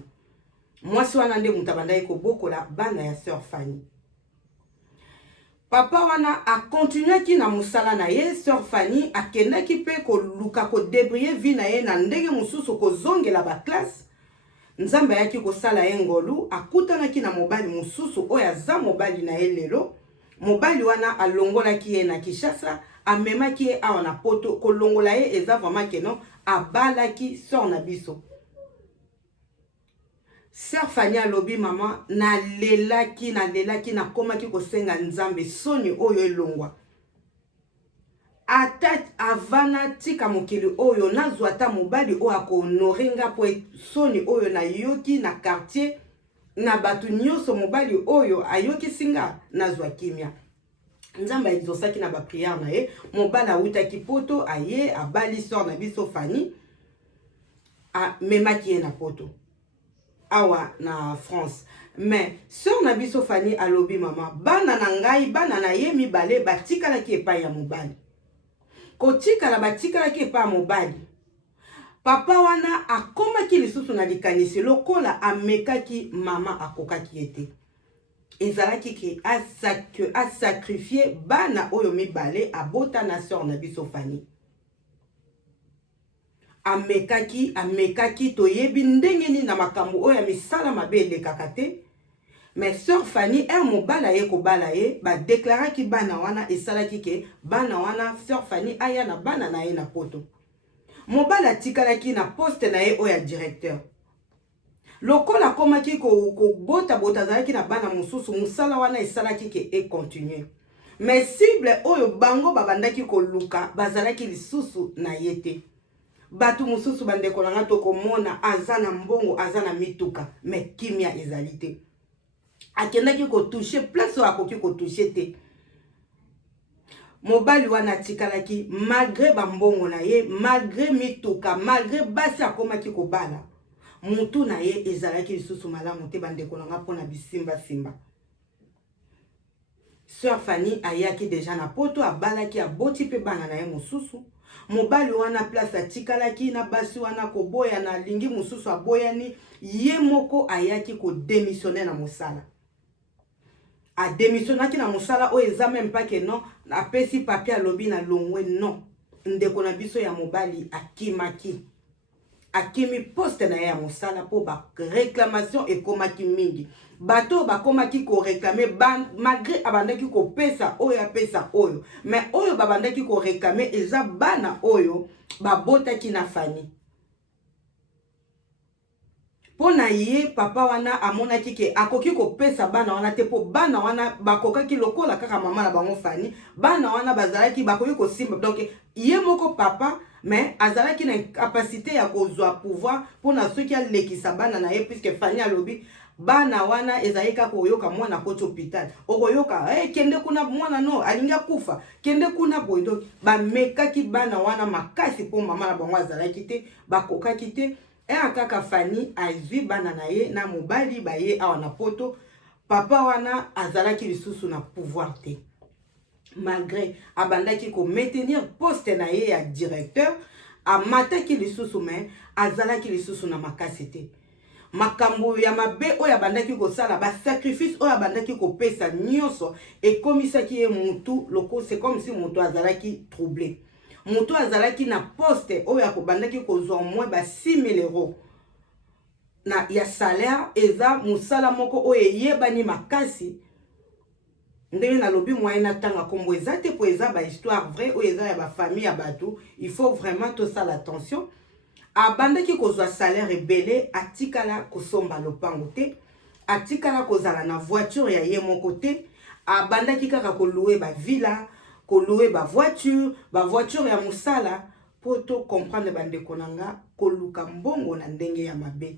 mwasi wana nde mutabandaki kobokola bana ya sœur Fanny papa wana a continuaki na musala na ye sœur Fanny akendaki pe koluka ko débrouiller vie na ye na ndenge mosusu kozongela ba classe nzambe yaki kosala ye ngolu akutanaki na mobali mosusu oyo aza mobali na ye lelo mobali wana alongolaki ye na Kinshasa, amemaki ye awa na poto, kolongola ye eza vraiment que non, abalaki sœur na biso. Sœur Fanny alobi mama nalelaki nakomaki kosenga nzambe soni oyo elongwa. Ata avana tika mokili oyo nazwa ata mobali oyo akohonore nga po soni oyo na yoki na quartier na batu nyonso mobali oyo ayoki singa nazwa kimia. Nzambe exaucaki na ba prière na ye, mobali awutaki poto aye abali sœur na biso Fanny a memaki ye na poto awa na France. Mais sœur na biso Fanny alobi mama bana na ngai bana na ye mibale batikalaki epai ya mobali. Kotikala batikalaki epai ya mobali, papa wana akomaki lisusu na likanisi lokola amekaki mama akokaki ete ezalaki ke asacrifier bana oyo mibale abota na sœur na biso Fanny. Amekaki toyebi ndenge nini na makambo oyo misala mabe elekaka te. Mais sœur Fanny mobala ye kobala ye ba deklaraki bana wana esalaki ke bana wana sœur Fanny aya na bana na ye na poto. Mobala tikalaki na poste na ye oya directeur. Lokola komaki ko bota zalaki na bana mususu musala wana esalaki ke e continue. Mais cible oyo bango babandaki koluka bazalaki lisusu na yete. Batu mususu bandeko na nga tokomona azana mbongo azana mituka mais kimia ezalite. Akendaki ko toucher place o akoki ko toucher te. Mobali wana tikalaki malgré bambongo na ye, malgré mituka, malgré basi akomaki ko bala. Mutu na ye ezalaki lisusu malamu te bandeko na nga pona bisimba. Sœur Fanny ayaki déjà na poto abalaki aboti pe bana na ye mususu. Mobali wana place atikalaki na basi wana koboya na lingi mususu aboyani ye moko ayaki ko démissionner na mosala. A démissionnaki na mosala o eza même pas que non apesi papier alobi na longwe non. Ndeko na biso ya mobali akimi poste na ya mosala po ba réclamation ekomaki mingi. Bato bakomaki ko réclamer malgré abandaki ko pesa oyo apesa oyo. Mais oyo babandaki ko réclamer eza bana oyo babotaki na Fanny. Pona ye papa wana amonaki ke akoki ko pesa bana wana te po bana wana bakokaki lokola kaka mama na bango Fanny. Bana wana bazalaki bakoki ko simba. Donc ye moko papa mais azalaki na capacité ya kozwa pouvoir pona soki alekisa bana na ye puisque Fanny alobi bana wana ezalika koyoka mwana koti hôpital. Okoyoka kende kuna mwana no alinga kufa. Kende kuna boy. Donc bamekaki bana wana makasi po mama na bango azalaki te bakokaki te. Akaka Fanny azwi bana na ye na mobali ba ye awa na poto. Papa wana azalaki lisusu na pouvoir te. Malgré abandaki ko maintenir poste na ye ya directeur, amataki lisusu mais azalaki lisusu na makasi te. Makambo ya mabe oyo abandaki ko sala ba sacrifice oyo abandaki ko pesa nyonso ekomisaki ye mutu loko c'est comme si mutu azalaki troublé. Mutu azalaki na poste oyo akobandaki kozwa moins ba 6 000 € na ya salaire eza musala moko oyo yebani makasi. Ndenge na lobi moyen na tanga kombo eza te po eza ba histoire vraie oyo eza ya ba famille ya batu. Il faut vraiment tout ça l'attention. Abandaki kozwa salaire ebele atikala kosomba lopango te, atikala kozala na voiture ya ye moko te, abandaki kaka kolouer ba villa, kolouer ba voiture ya musala poto comprendre bandeko nanga koluka mbongo na ndenge ya mabe.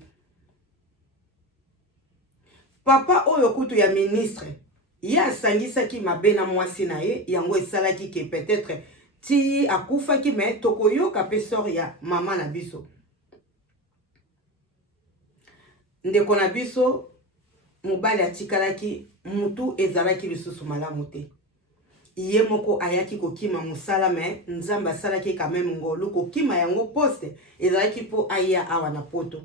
Papa oyo kutu ya ministre ye asangisaki mabe na mwasi na ye yango esalaki ke peut-être ti akufaki mais tokoyoka pe sor ya mama na biso. Ndeko na biso mobali atikalaki mutu ezalaki lisusu malamu te. Iye moko ayaki kokima musala mais nzamba asalaki quand même ngolu kokima yango poste ezalaki po aya awa na poto.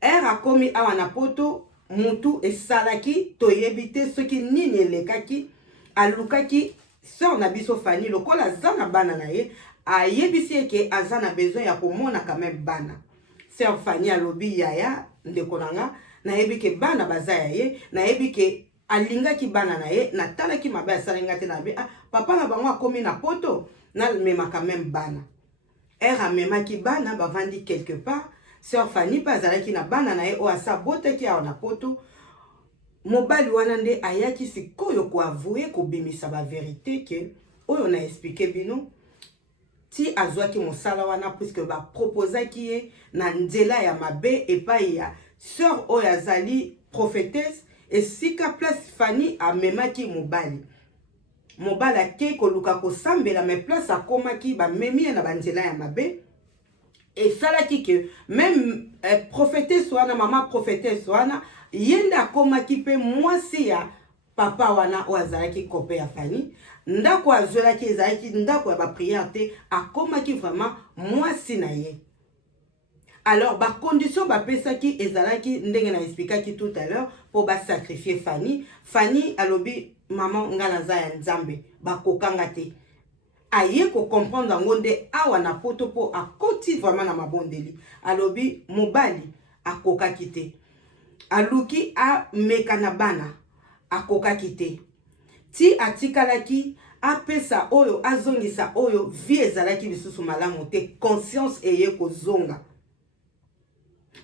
Akomi awa na poto mutu esalaki toyebi te soki nini elekaki alukaki sœur na biso Fanny lokola zana bana na ye ayebisi eke azana besoin ya komona quand même bana. Sœur Fanny alobi yaya ndeko nanga nayebi ke bana baza ya ye nayebi ke alingaki bana na ye natalaki mabe asalinga te na be papa na bango akomi na poto na memaka même bana amemaki bana bavandi quelque part sœur Fanny pa azalaki na bana na ye oyo asabotaki awa na poto mobali wana nde ayaki sikoyo koavouer kobimisa baverité ke oyo na expliqué bino ti azwaki mosala wana puisque baproposaki ye na nzela ya mabe epai ya sœur oyo azali prophétesse esika place Fanny amemaki mobali akei koluka kosambela me place akomaki bamemi ye na banzela ya mabe esalaki ke même prophétesse wana mama prophétesse wana ye nde akomaki mpe mwasi ya papa wana oyo azalaki kope ya Fanny ndako azwelaki ezalaki ndako ya baprière te akomaki vraiment mwasi na ye. Alors bacondition bapesaki ezalaki ndenge na expliquaki tout à l'heure pour sacrifier Fanny alobi maman nga naza ya nzambe bakokanga te aye ko comprendre yango nde awa na poto po akoti vraiment na mabondeli alobi mobali akokaki te aluki ameka na bana akokaki te ti atikalaki apesa oyo azongisa oyo vie ezalaki lisusu malamu te conscience eye kozonga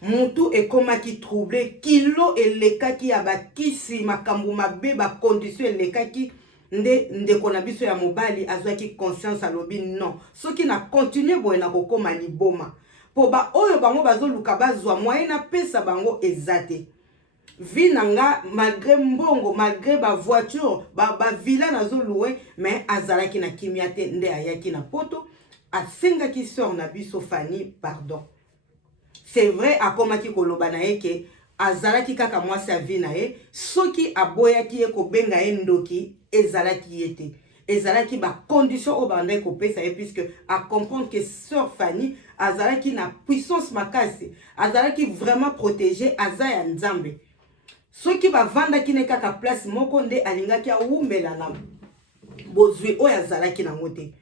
mutu ekomaki troublé kilo elekaki ya bakisi makambo mabe bacondition elekaki ndeko na biso ya mobali azwaki conscience alobi non soki na continue boye na kokoma liboma po ba oyo bango bazoluka bazwa moyen na pesa bango ezate vi nanga malgré mbongo malgré ba voiture ba villa nazoluwe mais azalaki na kimia te nde ayaki na poto asengaki sœur na biso Fanny pardon. C'est vrai akomaki koloba na ye ke azalaki kaka mwasi ya vi na ye soki aboyaki ye kobenga ye ndoki ezalaki ye te ezalaki bacondition oyo bandaki kopesa ye puisque a comprendre que sœur Fanny azalaki na puissance makasi azalaki vraiment protégé aza ya nzambe soki bavandaki ne kaka place moko nde alingaki awumbela na bozwi oyo azalaki nango te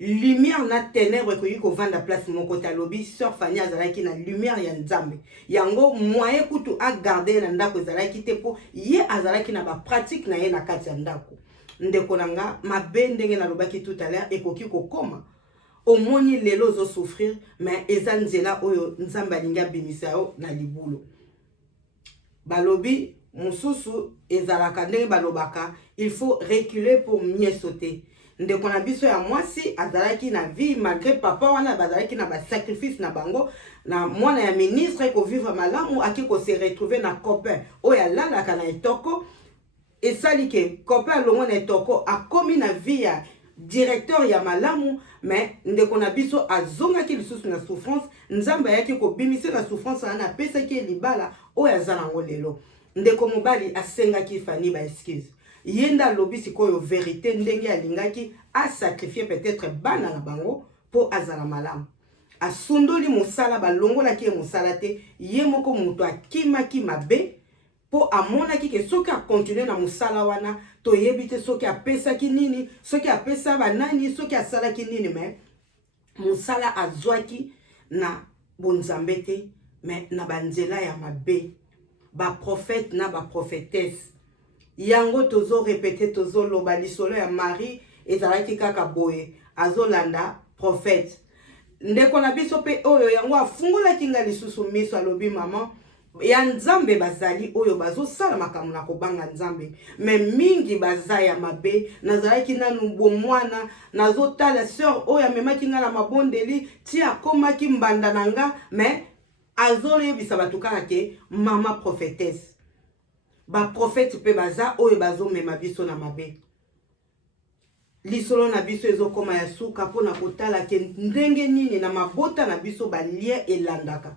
lumière na ténèbre ko yiko vanda place moko ta lobi sœur Fanny azalaki na lumière ya nzambe yango moyen kutu a garder na ndako ezalaki te po ye azalaki na ba pratique na ye na kati ya ndako ndeko nanga mabe ndenge na lobaki tout à l'heure ekoki kokoma omoni lelo zo souffrir mais eza nzela oyo nzambe alingi abimisa yo na libulo balobi mususu ezalaka ndenge balobaka il faut reculer pour mieux sauter ndeko na biso ya mwasi azalaki na vie malgré papa wana bazalaki na ba sacrifice na bango na mwana ya ministre ko vivre malamu akiko se retrouver na copain oya lalaka na etoko esali ke copain longo na etoko akomi na vie ya directeur ya malamu mais ndeko na biso azongaki lisusu na souffrance nzambe yaki ko bimisa na souffrance ana pesa ki libala oya zana ngolelo ndeko mobali asengaki Fanny ba excuse yenda lobi sikoyo vérité ndenge alingaki a sacrifier peut-être bana na bango po azala malamu asundoli musala balongola ki musala te ye moko mutu akimaki mabe po amonaki ke soki a continuer na musala wana to yebite soki apesa ki nini soki apesa banani soki asala ki nini mais musala azwaki na bonzambe te mais na banzela ya mabe ba prophète na ba prophétesse yango tozo répéter tozo loba lisolo ya Marie ezalaki kaka boye azolanda prophète ndeko na biso pe oyo yango afungola kinga lisusu miso alobi maman ya nzambe bazali oyo bazosala makambo na kobanga nzambe mais mingi baza ya mabe nazalaki nanu bomwana nazotala sœur oyo amemaki nga na mabondeli ti akomaki mbanda nanga mais azoyebisa bato kaka ke mama prophétesse ba prophète pe baza oyo bazomema biso na mabe lisolo na biso ezokoma ya suka pona kotala ke ndenge nini na mabota na biso balie elandaka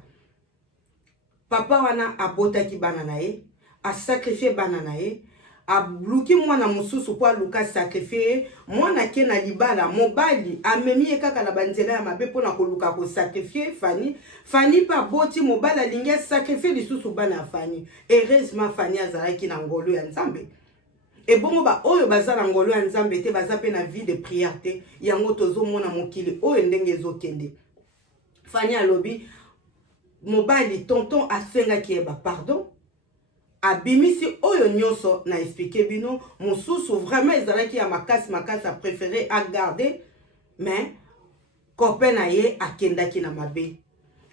papa wana abotaki bana na ye asakrifie bana na ye abluki mwana mususu po aluka sakrifie mwana ke na libala mobali amemi ye kaka na banzela ya mabe pona koluka kosakrifie Fanny pa boti mobali alingi sakrifie lisusu bana ya Fanny heureusement Fanny azalaki na ngolo ya nzambe ebongo ba oyo baza na ngolo ya nzambe te baza pe na vie de prière te yango tozomona mokili oyo ndenge ezokende Fanny alobi mobali tonton asengaki eba pardon abimisi oyo nyonso na expliqué bino mosusu vraiment ezalaki ya makasi makasi a préféré à garder mais copain na ye akendaki na mabe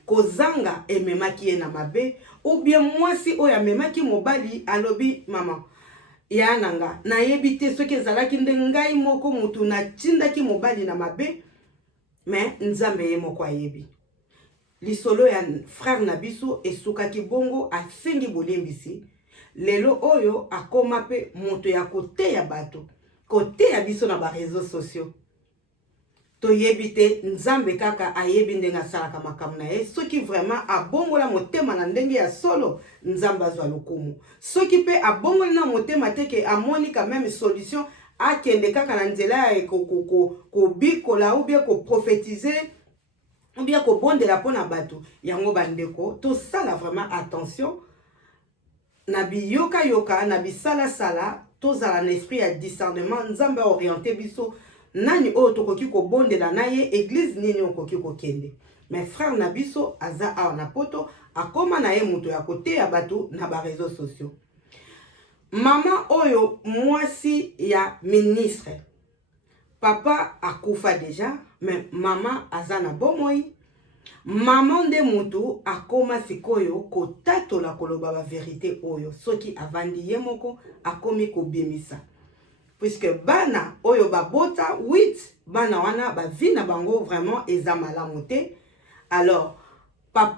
kozanga ememaki ye na mabe ou bien mwasi oyo amemaki mobali alobi mama ya nanga nayebi te soki ezalaki nde ngai moko mutu natindaki mobali na mabe mais nzambe ye moko ayebi lisolo ya frère na biso esukaki bongo asengi bolimbisi lelo oyo akoma pe moto ya koteya bato koteya biso na ba réseaux sociaux toyebi te nzambe kaka ayebi ndenge asalaka makambo na ye soki vraiment abongola motema na ndenge ya solo nzambe azwa lokumu soki pe abongoli na motema te ke amoni quand même solution akende kaka na nzela ya kobikola ou bien koprophétiser ou bien kobondela mpona bato yango bandeko tosala vraiment attention na biyoka na bisalasala tozala na esprit ya discernement nzambe orienté biso nani oyo tokoki kobondela na ye église nini okoki kokende mais frère na biso aza awa na poto akoma na ye moto ya koteya bato na ba réseaux sociaux mama oyo mwasi ya ministre papa akufa déjà mais mama aza na bomoi mama nde mutu akoma sikoyo kotatola koloba ba vérité oyo soki avandi ye moko akomi kobimisa puisque bana oyo babota 8 bana wana bavi na bango vraiment eza malamu te alors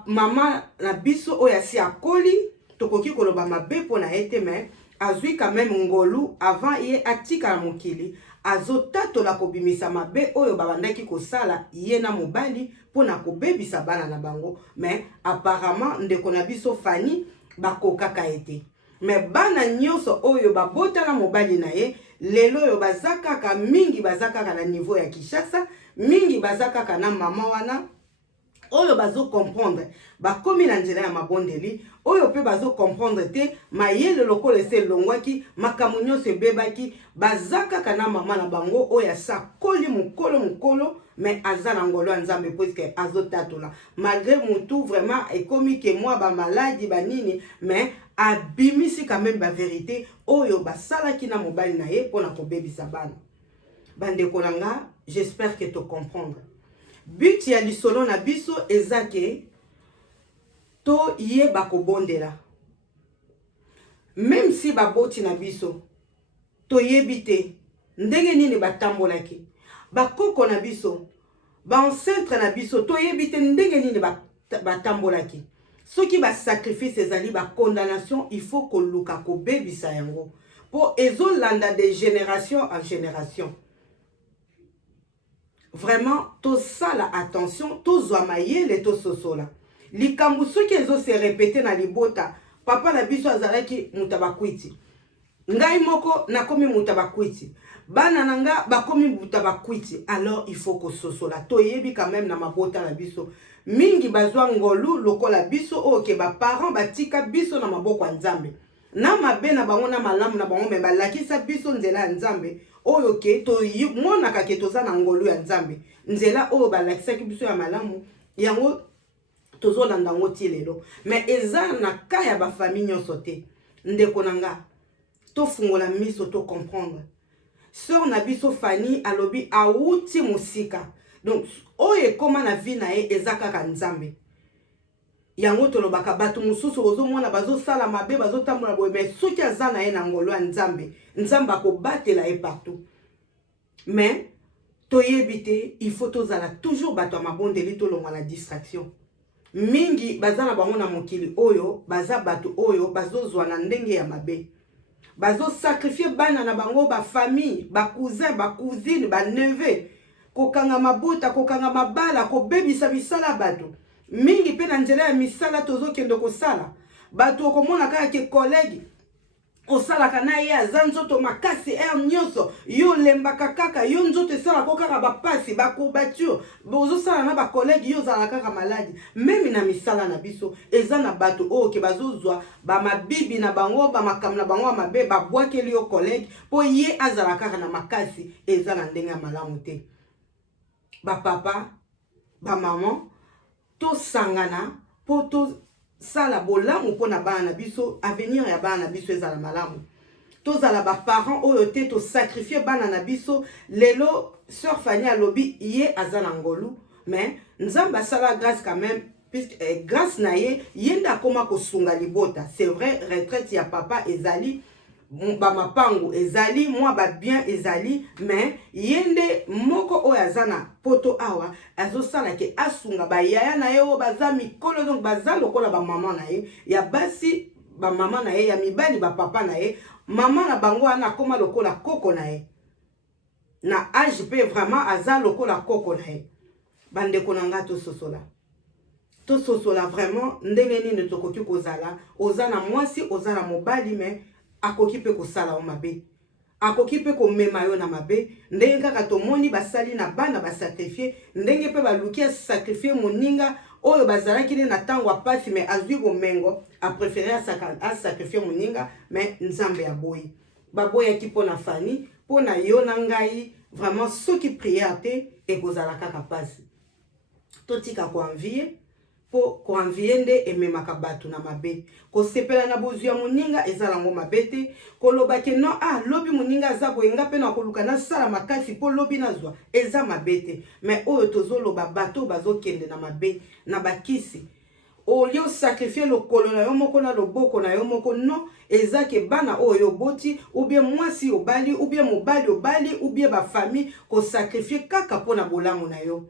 mama na biso oyo asi akoli tokoki koloba mabe mpona ye te mais azwi quand même ngolu avant ye atika na mokili azotatola kobimisa mabe oyo babandaki kosala ye na mobali mpona kobebisa bana na bango mais apparemment ndeko na biso Fanny bakokaka ete mais bana nyonso oyo babota na mobali na ye lelo oyo baza kaka mingi baza kaka na niveau ya Kinshasa mingi baza kaka na mama wana oyo bazo comprendre bakomi na nzela ya mabondeli oyo pe bazo comprendre te mayele lokolo ese longwaki makambo nyonso ebebaki baza kaka na mama na bango oyo asakoli mokolo mais aza na ngolo ya nzambe puisque azotatola malgré mutu vraiment ekomi ke mwa bamaladi banini mais abimisi quand même ba vérité oyo basalaki na mobali na ye mpona kobebisa bana bandeko na nga j'espère que to comprendre but ya lisolo na biso ezake to yeba kobondela même si baboti na biso to yebite ndenge nini batambolaki bakoko na biso baancetre na biso to yebite ndenge nini batambolaki soki ba sacrifice ezali ba condamnation il faut koluka kobebisa yango po ezolanda de génération en génération. Vraiment, tout ça, la attention, tout zoamaye, tout sosola. Likambu soki ezo se répéter na libota, papa na biso azalaki mutabakwiti. Ngai moko nakomi mutabakwiti. Bana nanga bakomi mutabakwiti. Alors il faut que sosola. Toyebi quand même na mabota na biso. Mingi bazwa ngolu lokola biso oke ba parents batika biso na maboko ya Nzambe. Na mabe na bango na malamu na bango me balakisa biso nzela ya Nzambe. Oyo ke to mona ka ke toza na ngolu ya Nzambe. Nzela oyo balakisa biso ya malamu yango tozolanda ngo ti lelo. Mais eza na ka ya ba famille nyonso te. Ndeko nanga to fungola miso to comprendre. Sœur na biso Fanny alobi auti musika. Donc oye koma na vie na ye eza kaka Nzambe. Yango tolobaka bato mususu ozomona bazosala mabe bazotambola boye mais soki aza na ye na ngolo ya Nzambe, Nzambe akobatela ye partout. Mais toyebite il faut tozala toujours bato mabondeli tolongwa na distraction. Mingi bazana bango na mokili oyo baza bato oyo bazozwa na ndenge ya mabe. Bazo sacrifier bana na bango ba famille, ba cousin, ba cousine, ba neveu. Kokanga mabota, kokanga mabala, ko bebisa bisala bato. Mingi pe na nzela ya misala tozo kendo kosala. Bato okomona kaka ke collègue osala kana ye azanzoto makasi nyonso yo lembaka kaka yo nzoto esala ko kaka bapasi ba courbature bozo sala na ba collègue yo zala kaka maladi même na misala na biso eza na bato o ke bazozwa ba mabibi na bango ba makam na bango mabe ba bwakeli yo collègue po ye azala kaka na makasi eza na ndenge ya malamu te. Ba papa ba maman to sangana po to sala bolamu mpona bana na biso, avenir ya bana na biso ezala malamu. Tozala ba parents oyo te to sacrifier bana na biso. Lelo sœur Fanny alobi ye azana ngolu, mais nzamba sala grâce quand même, puisque grâce na ye yenda koma ko sunga libota. C'est vrai, retraite ya papa ezali, ba mapango ezali, moi ba bien ezali, mais yende moko oyo azana poto awa azo sala ke asunga ba yaya na ye o baza mikolo, donc baza lokola ba maman na ye ya basi, ba maman na ye ya mibali, ba papa na ye, maman na bango ana koma lokola koko na ye, na âge pe vraiment aza lokola koko na ye. Bande konanga to sosola, to sosola vraiment ndenge nini tokoki kozala, ozana mwasi ozana mobali, mais akoki pe kosala o mabe, akoki pe komema yo na mabe. Ndenge kaka tomoni basali na bana basakrifie, ndenge pe baluki sakrifie moninga oyo bazalaki na tango apasi, mais azwi bomengo a préféré à sacrifier moninga, mais nzambe ya boyi baboyaki mpona Fanny, mpona yo na ngai. Vraiment soki prière te ekozala kaka pasi. Totika koanvie po koanvie nde ememaka bato na mabe. Kosepela na bozwi ya moninga ezala ngo mabe te. Koloba ke non, lobi moninga aza boyenga pe na koluka na sala makasi po lobi nazwa eza mabe te. Mais oyo tozoloba bato bazokende na mabe na bakisi. Au lieu sacrifier le kolona yo moko na loboko na yo moko, non, eza ke bana oyo boti, ou bien mwasi obali, ou bien mobali obali, ou bien ba famille ko sacrifier kaka pona bolamu na yo.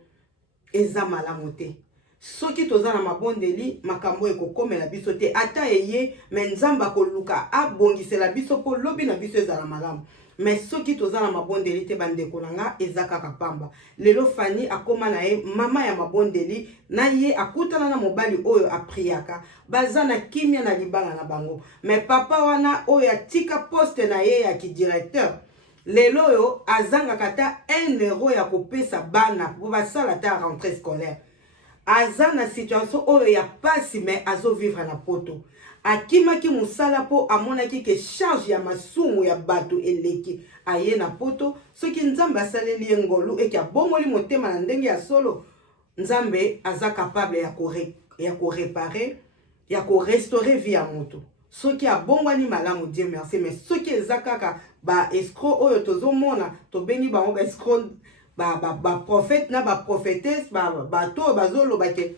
Eza malamu te. Soki toza na mabondeli makambo ekokomela biso te, ata eye mais nzamba koluka abongisela biso po lobi na biso ezala malamu. Mais soki toza na mabondeli te bandeko nanga eza kaka pamba. Lelo Fanny akoma na ye mama ya mabondeli, na ye akutana na mobali oyo apriaka, baza na kimia na libala na bango. Mais papa wana oyo atika poste na ye ya ki directeur, lelo yo azanga kata 1 euro ya kopesa bana po basala ta rentrée scolaire. Aza na situation oyo ya pasi, mais azo vivre na poto. Akimaki musala po amonaki ke charge ya masumu ya bato eleki aye na poto. Soki nzambe asaleli ngolu eki abongoli motema na ndenge ya solo, nzambe aza capable ya ko réparer, ya ko restaurer vie ya moto. Soki abongwani malamu, Dieu merci. Mais soki eza kaka ba escroc oyo tozomona, to bengi bango ba escroc, ba prophète na ba prophétesse, ba to bazoloba ke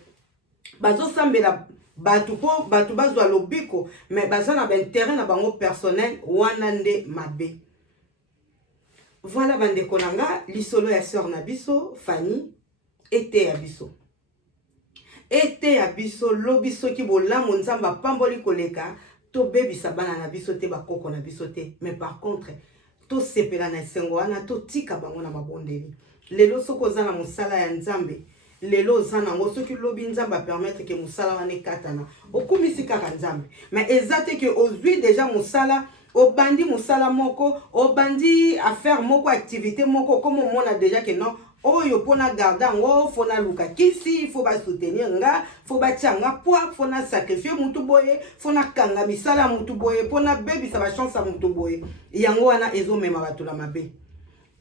bazosambela batu po batu bazwa lobiko, mais baza na intérêt na bango personnel wana nde mabe. Voilà bandeko nanga, lisolo ya sœur na biso Fanny ete ya biso. Ete ya biso lobi soki bolamu nzamba pamboli koleka, to bebisa bana na biso te, bakoko na biso te, mais par contre to sepela na esengo wana, to tika bango na mabondeli. Lelo soko za na musala ya nzambe, lelo za na ngo soki lobi nzamba permettre ke musala wana katana, okumisi kaka nzambe. Mais ezate ke ozwi déjà musala, obandi musala moko, obandi affaire moko, activité moko, comme on a déjà que non, oyo pona garda ngo, fona luka kisi, faut ba soutenir nga, faut ba tianga poa, fona sacrifier mutu boye, fona kanga misala mutu boye, pona baby sa ba chance a mutu boye. Yango wana ezo mema bato la mabe.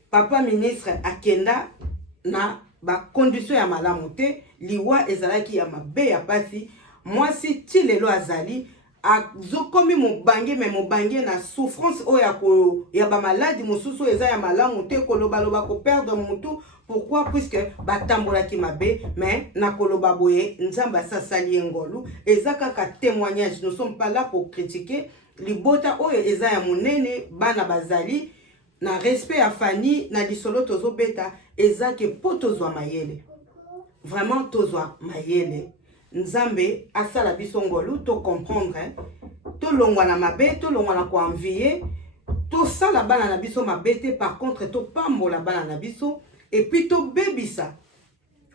Papa ministre akenda na ba condition ya malamu te, liwa ezalaki ya mabe ya pasi, mwasi ti lelo azali azokomi mobange, mais mobange na souffrance oyo ya ba maladie mosusu eza ya malamu te, koloba loba ko perdre mutu. Pourquoi? Puisque batambolaki mabe, mais na koloba boye nzamba sasali ngolu, eza kaka témoignage. Nous sommes pas là pour critiquer libota oyo eza ya monene bana bazali na respect à Fanny na lisolo tozo beta, eza ke po tozwa mayele, vraiment tozwa mayele. Nzambe asala biso ngolu to comprendre, to longwa na mabe, to longwa na ko envier, to sala bana na biso mabete. Par contre to pambola bana na biso, et puis to bebisa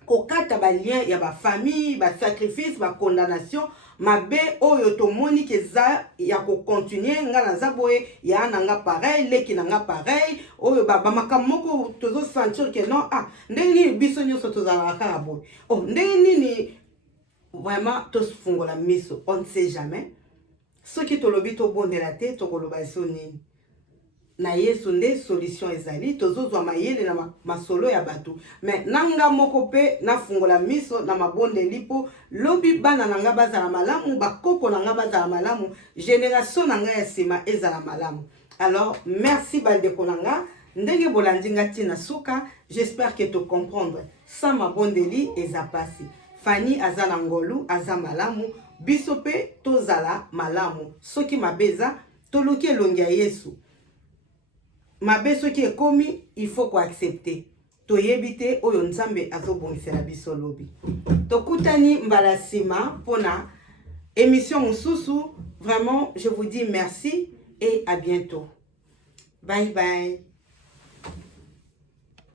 kokata ba lien ya ba famille, ba sacrifice, ba condamnation mabe oyo to moni keza ya ko continuer nga na zaboye ya nanga pareil, leki nanga pareil, oyo ba makamoko tozo sentir que non, ndeni biso nyoso tozala kaka boy, ndeni vraiment to fungola miso, on ne sait jamais. Ce qui to lobi to bondela te to koloba so nini. na yesu nde solution ezali tozozwa mayele na masolo ya bato mais nanga moko pe nafungola miso na mabondeli mpo lobi bana na nga bazala malamu bakoko na nga bazala malamu génération na nga ya nsima ezala malamu. Alors merci bandeko na nga ndenge bolandi nga ntina suka, j'espère que to comprendre sa mabondeli eza pasi. Fanny aza na ngolu aza malamu biso pe tozala malamu soki mabeza toluki elongi ya yesu mabe soki ekomi il faut ko accepter toyebi te oyo nzambe azobongisela biso lobi. Tokutani mbala nsima mpona émission mosusu. Vraiment je vous dis merci et à bientôt. Bye bye.